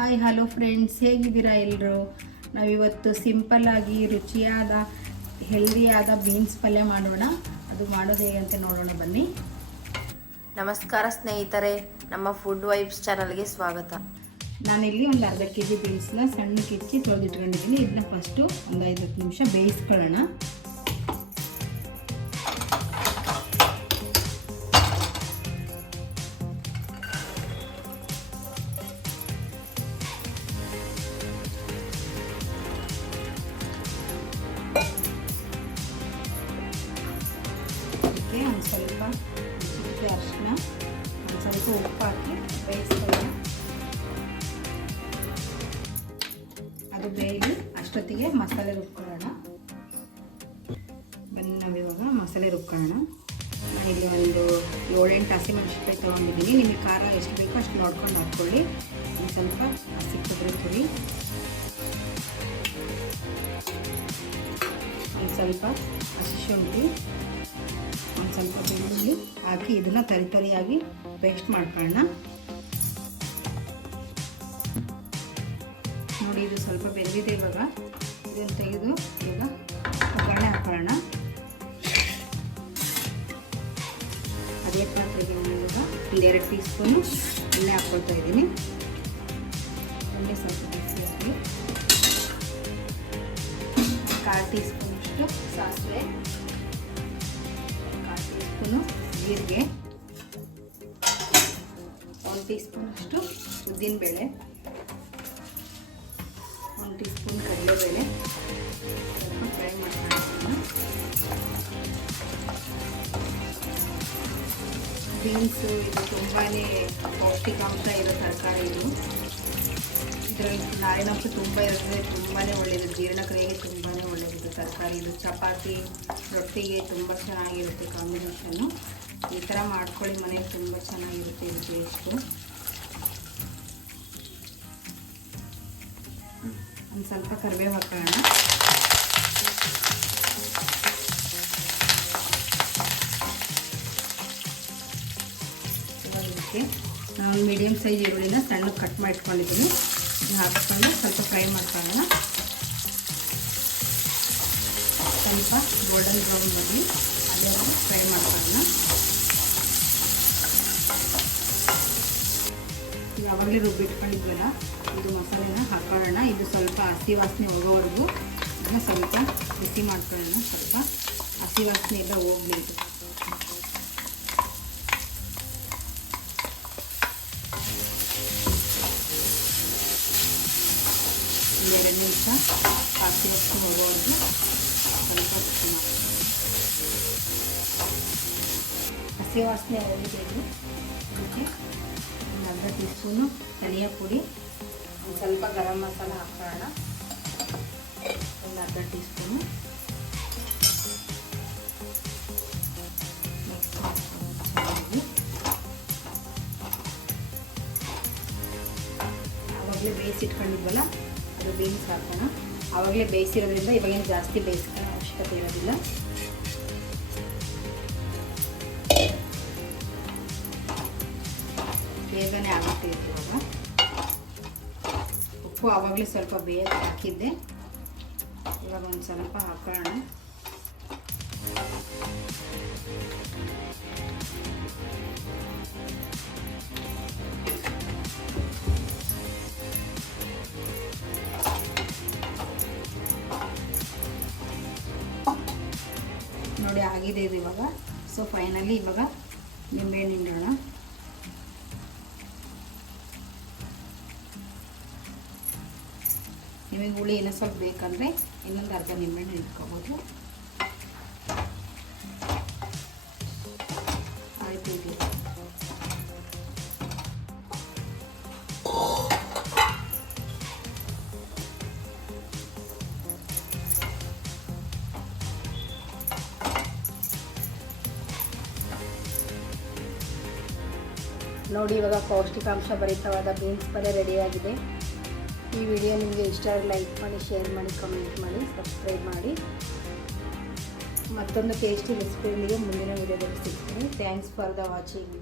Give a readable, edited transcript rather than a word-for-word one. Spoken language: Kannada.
ಹಾಯ್ ಹಲೋ ಫ್ರೆಂಡ್ಸ್, ಹೇಗಿದ್ದೀರಾ ಎಲ್ಲರೂ? ನಾವಿವತ್ತು ಸಿಂಪಲ್ಲಾಗಿ ರುಚಿಯಾದ ಹೆಲ್ದಿಯಾದ ಬೀನ್ಸ್ ಪಲ್ಯ ಮಾಡೋಣ. ಅದು ಮಾಡೋದು ಹೇಗೆ ಅಂತ ನೋಡೋಣ ಬನ್ನಿ. ನಮಸ್ಕಾರ ಸ್ನೇಹಿತರೆ, ನಮ್ಮ ಫುಡ್ ವೈಬ್ಸ್ ಚಾನಲ್ಗೆ ಸ್ವಾಗತ. ನಾನಿಲ್ಲಿ ಒಂದು ಅರ್ಧ ಕೆಜಿ ಬೀನ್ಸ್ನ ಸಣ್ಣ ಕಿಚ್ಚಿ ತೊಳೆದಿಟ್ಕೊಂಡಿದ್ದೀನಿ. ಇದನ್ನ ಫಸ್ಟು ಒಂದು 5-10 ನಿಮಿಷ ಬೇಯಿಸ್ಕೊಳ್ಳೋಣ. ಒಂದು ಸ್ವಲ್ಪ ಚಿಟಿಕೆ ಅರಿಶಿನ, ಒಂದು ಸ್ವಲ್ಪ ಉಪ್ಪು ಹಾಕಿ ಬೇಯಿಸ್ಕೊಳ್ಳೋಣ. ಅದು ಬೇಯಲಿ ಅಷ್ಟೊತ್ತಿಗೆ ಮಸಾಲೆ ರುಬ್ಕೊಳ್ಳೋಣ. ಬನ್ನಿ ನಾವಿವಾಗ ಮಸಾಲೆ ರುಬ್ಕೊಳ್ಳೋಣ. ನಾನಿಲ್ಲಿ ಒಂದು 7-8 ಹಸಿಮೆಣಸಿನಕಾಯಿ ತೊಗೊಂಡಿದ್ದೀನಿ. ನಿಮಗೆ ಖಾರ ಎಷ್ಟು ಬೇಕೋ ಅಷ್ಟು ನೋಡ್ಕೊಂಡು ಹಾಕ್ಕೊಳ್ಳಿ. ಒಂದು ಸ್ವಲ್ಪ ಹಸಿ ಕೊಬ್ಬರಿ ತುರಿ, ಒಂದು ಸ್ವಲ್ಪ ಹಸಿ ಶುಂಠಿ, ಒಂದು ಸ್ವಲ್ಪ ಬೆಳ್ಳುಳ್ಳಿ ಹಾಕಿ ಇದನ್ನು ತರಿಯಾಗಿ ಪೇಸ್ಟ್ ಮಾಡ್ಕೊಳ್ಳೋಣ. ನೋಡಿ, ಇದು ಸ್ವಲ್ಪ ಬೆಂದಿದೆ. ಇವಾಗ ಇದನ್ನು ತೆಗೆದು ಇವಾಗ ಒಗ್ಗರಣೆ ಹಾಕೊಳ್ಳೋಣ. ಅದೇ ಪಾತ್ರೆಗೆ ಇವಾಗ 2 ಟೀ ಸ್ಪೂನು ಎಣ್ಣೆ ಹಾಕ್ಕೊಳ್ತಾ ಇದ್ದೀನಿ. ಎಣ್ಣೆ ಸ್ವಲ್ಪ ಬಿಸಿ ಹಾಕಿ 1/4 ಟೀ ಸ್ಪೂನಷ್ಟು ಸಾಸಿವೆ, 1/4 ಟೀ ಸ್ಪೂನು ಜೀರಿಗೆ, 1 ಟೀ ಸ್ಪೂನಷ್ಟು ಉದ್ದಿನಬೇಳೆ, 1 ಟೀ ಸ್ಪೂನ್ ಕಡಲೆಬೇಳೆ ಸ್ವಲ್ಪ ಫ್ರೈ ಮಾಡ್ಕೊಳ್ಳೋಣ. ಬೀನ್ಸು ಇದು ತುಂಬಾ ಪೌಷ್ಟಿಕಾಂಶ ಇರೋ ತರಕಾರಿ. ಇದರಲ್ಲಿ ನಾರಿನಾಂಶ ತುಂಬ ಇರೋದ್ರಿಂದ ತುಂಬಾ ಒಳ್ಳೆಯದು. ಜೀರ್ಣಕ್ರಿಯೆಗೆ ತುಂಬಾ ಒಳ್ಳೆಯದು ತರಕಾರಿ. ಇದು ಚಪಾತಿ ರೊಟ್ಟಿಗೆ ತುಂಬ ಚೆನ್ನಾಗಿರುತ್ತೆ ಕಾಂಬಿನೇಷನ್ನು. ಈ ಥರ ಮಾಡ್ಕೊಳ್ಳಿ ಮನೆಗೆ, ತುಂಬ ಚೆನ್ನಾಗಿರುತ್ತೆ ಇದು ಟೇಸ್ಟು. ಒಂದು ಸ್ವಲ್ಪ ಕರಿಬೇವು ಹಾಕೋಣ. ಇವಾಗ ಇದಕ್ಕೆ ನಾನು ಮೀಡಿಯಮ್ ಸೈಜ್ ಈರುಳ್ಳಿನ ಸಣ್ಣಗೆ ಕಟ್ ಮಾಡಿಟ್ಕೊಂಡಿದ್ದೀನಿ. ಇದನ್ನ ಹಾಕಿಕೊಂಡು ಸ್ವಲ್ಪ ಫ್ರೈ ಮಾಡ್ಕೊಳ್ಳೋಣ. ಸ್ವಲ್ಪ ಗೋಲ್ಡನ್ ಬ್ರೌನ್ ಬರಲಿ ಅಲ್ಲಿವರೆಗೂ ಫ್ರೈ ಮಾಡ್ಕೊಳ್ಳೋಣ. ಈಗ ಆವಾಗಲೇ ರುಬ್ಬಿಟ್ಕೊಂಡಿದ್ವಲ್ಲ, ಇದು ಮಸಾಲೆನ ಹಾಕೊಳ್ಳೋಣ. ಇದು ಸ್ವಲ್ಪ ಹಸಿ ವಾಸನೆ ಹೋಗೋವರೆಗೂ ಅದನ್ನು ಸ್ವಲ್ಪ ಬಿಸಿ ಮಾಡ್ಕೊಳ್ಳೋಣ. ಸ್ವಲ್ಪ ಹಸಿ ವಾಸನೆ ಎಲ್ಲ ಹೋಗಲಿ. ಇದು ಒಂದು 2 ನಿಮಿಷ ಹಸಿ ವಾಸನೆ ಹೋಗೋವರೆಗೂ ಸ್ವಲ್ಪ ಬಿಸಿ ಮಾಡಿ. ಹಸಿ ವಾಸನೆ ಹೋಗಿದ್ದು ಅದಕ್ಕೆ ಒಂದು ಅರ್ಧ ಟೀ ಸ್ಪೂನು ಧನಿಯಾ ಪುಡಿ, ಒಂದು ಸ್ವಲ್ಪ ಗರಂ ಮಸಾಲ ಹಾಕೋಣ, ಒಂದು ಅರ್ಧ ಟೀ ಸ್ಪೂನು. ಆವಾಗಲೇ ಬೇಯಿಸಿಟ್ಕೊಂಡಿದ್ವಲ್ಲ ಅದು ಬೀನ್ಸ್ ಹಾಕೋಣ. ಆವಾಗಲೇ ಬೇಯಿಸಿರೋದ್ರಿಂದ ಇವಾಗೇನು ಜಾಸ್ತಿ ಬೇಯಿಸ್ಕೊಳ್ಳೋ ಅವಶ್ಯಕತೆ ಇರೋದಿಲ್ಲ. ಬೇಗನೆ ಆಗುತ್ತೆ ಇವಾಗ. ಉಪ್ಪು ಆವಾಗಲೇ ಸ್ವಲ್ಪ ಬೇಗ ಹಾಕಿದ್ದೆ, ಇವಾಗ ಒಂದು ಸ್ವಲ್ಪ ಹಾಕೋಣ. ನೋಡಿ ಆಗಿದೆ ಇದು ಇವಾಗ. ಸೊ ಫೈನಲಿ ಇವಾಗ ನಿಂಬೆಹಣ್ಣು ಹಿಂಡೋಣ. ನಿಮಗೆ ಹುಳಿ ಇನ್ನೂ ಸ್ವಲ್ಪ ಬೇಕಂದರೆ ಇನ್ನೊಂದು ಅರ್ಧ ನಿಂಬೆಹಣ್ಣು ಇಟ್ಕೋಬೋದು. ಆಯಿತು. ಇದು ನೋಡಿ, ಇವಾಗ ಪೌಷ್ಟಿಕಾಂಶ ಭರಿತವಾದ ಬೀನ್ಸ್ ಪಲ್ಯ ರೆಡಿಯಾಗಿದೆ. ಈ ವಿಡಿಯೋ ನಿಮಗೆ ಇಷ್ಟ ಆದರೆ ಲೈಕ್ ಮಾಡಿ, ಶೇರ್ ಮಾಡಿ, ಕಮೆಂಟ್ ಮಾಡಿ, ಸಬ್ಸ್ಕ್ರೈಬ್ ಮಾಡಿ. ಮತ್ತೊಂದು ಟೇಸ್ಟಿ ರೆಸಿಪಿಯೊಂದಿಗೆ ಮುಂದಿನ ವಿಡಿಯೋದಲ್ಲಿ ಸಿಗ್ತೀನಿ. Thanks for the watching.